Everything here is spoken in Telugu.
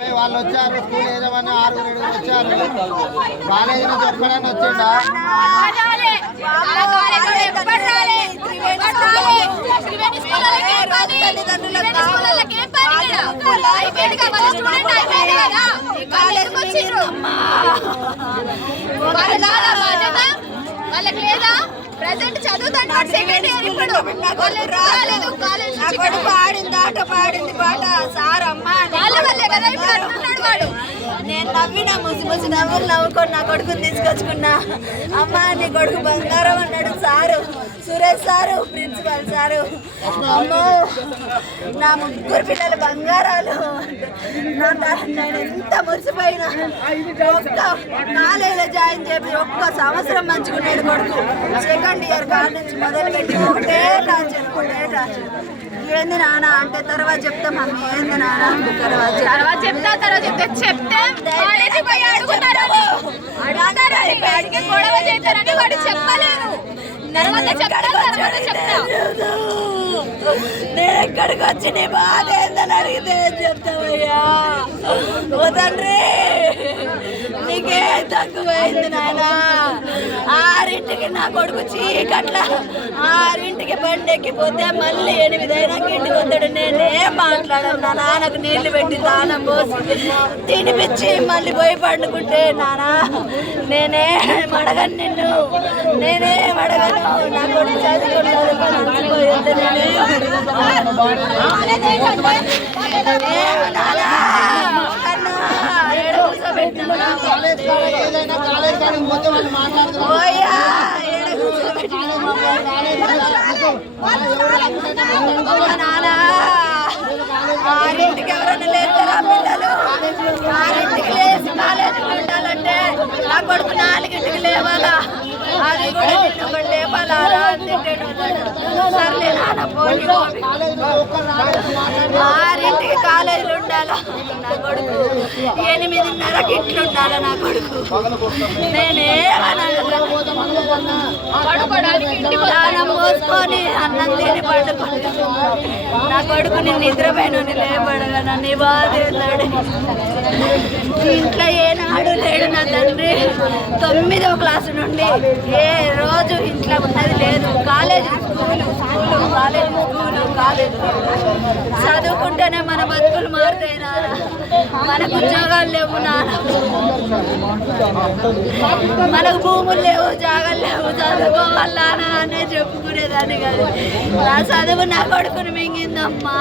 వాళ్ళు వచ్చారు. స్కూల్ యజమాని 6-7 వచ్చారు. కాలేజీ నుంచి ఒక్కడని వచ్చిండా? వాళ్ళకి లేదా ప్రెసెంట్ చదువుతున్నాడు సెకండ్ ఇయర్ ఇప్పుడు రాలేదు కాలేజ్ పాడింది ఆట పాడింది పాట సార్ అమ్మ వాళ్ళ వల్లే కదా ఇప్పుడు అంటున్నాడు వాడు. నేను నవ్వినా ముసి నవ్వులు నవ్వుకొని నా కొడుకుని తీసుకొచ్చుకున్నా. అమ్మ నీ కొడుకు బంగారం అన్నాడు sir, Suresh sir, principal sir. అమ్మో నా 3 పిల్లలు బంగారాలు. నేను ఎంత మురిసిపోయినా. ఒక్క కాలేజీలో జాయిన్ చేసి ఒక్క సంవత్సరం మంచుకున్నాడు కొడుకు. సెకండ్ ఇయర్ కాలేజ్ మొదలు పెట్టి ఒకటే టార్చర్. ఏంది నాన్న అంటే తర్వాత చెప్తా మమ్మీ, ఏంది నాన్న అంటే తర్వాత చెప్తే గొడవ చేస్తారని వాడు చెప్పలేదు. నేను ఎక్కడికి వచ్చి నీ బాధ ఏందని అడిగితే ఏం చెప్తావయ్యా? ఓ తండ్రి నీకే తక్కువైంది నాన్న. 6ంటికి నా కొడుకు చీకట్ల 6ంటికి బండి ఎక్కిపోతే మళ్ళీ 8 అయినాక ఇంటికి వస్తాడు. నేనేం మాట్లాడాను. నా నాన్నకు నీళ్లు పెట్టి దానం పోసి తినిపించి మళ్ళీ పోయి పండుకుంటే నాన్న నేనేం అడగను నిన్ను, నేనేం అడగను. నా కొడుకు చదువుకుంటాడు నానా. 6ంటికి ఎవరైనా లేస్తారా పిల్లలు? 6ంటికి లేచి కాలేజీకి ఉండాలంటే నా కొడుకు 4ంటికి లేవాలా? అది కూడా ఒకటి లేపాలా? సర్లే నాన్న పోయి 6ంటికి కాలేజీలు ఉండాలా నా కొడుకు? 8:30కి ఇంట్లో ఉండాలా నా కొడుకు? నేనేమన్నా మోసుకొని అన్నం తిని పడుకోండి. నా కొడుకు నేను నిద్రపోయిన లేపడగా నన్ను బాధ ఏంటాడు. ఇంట్లో ఏనాడు లేడు నా తండ్రి. 9వ క్లాసు నుండి ఏ రోజు ఇంట్లో ఉన్నది లేదు. కాలేజీ స్కూలు కాలేజీ చదువుకుంటేనే మన బతుకులు మారుతాయి నాన్న. మనకు ఉద్యోగాలు లేవు నాన్న, మనకు భూములు లేవు, జాగాలు లేవు. చదువుకోవాలా అనే చెప్పుకునేదాన్ని కాదు. నా చదువు నా కొడుకుని మింగిందమ్మా.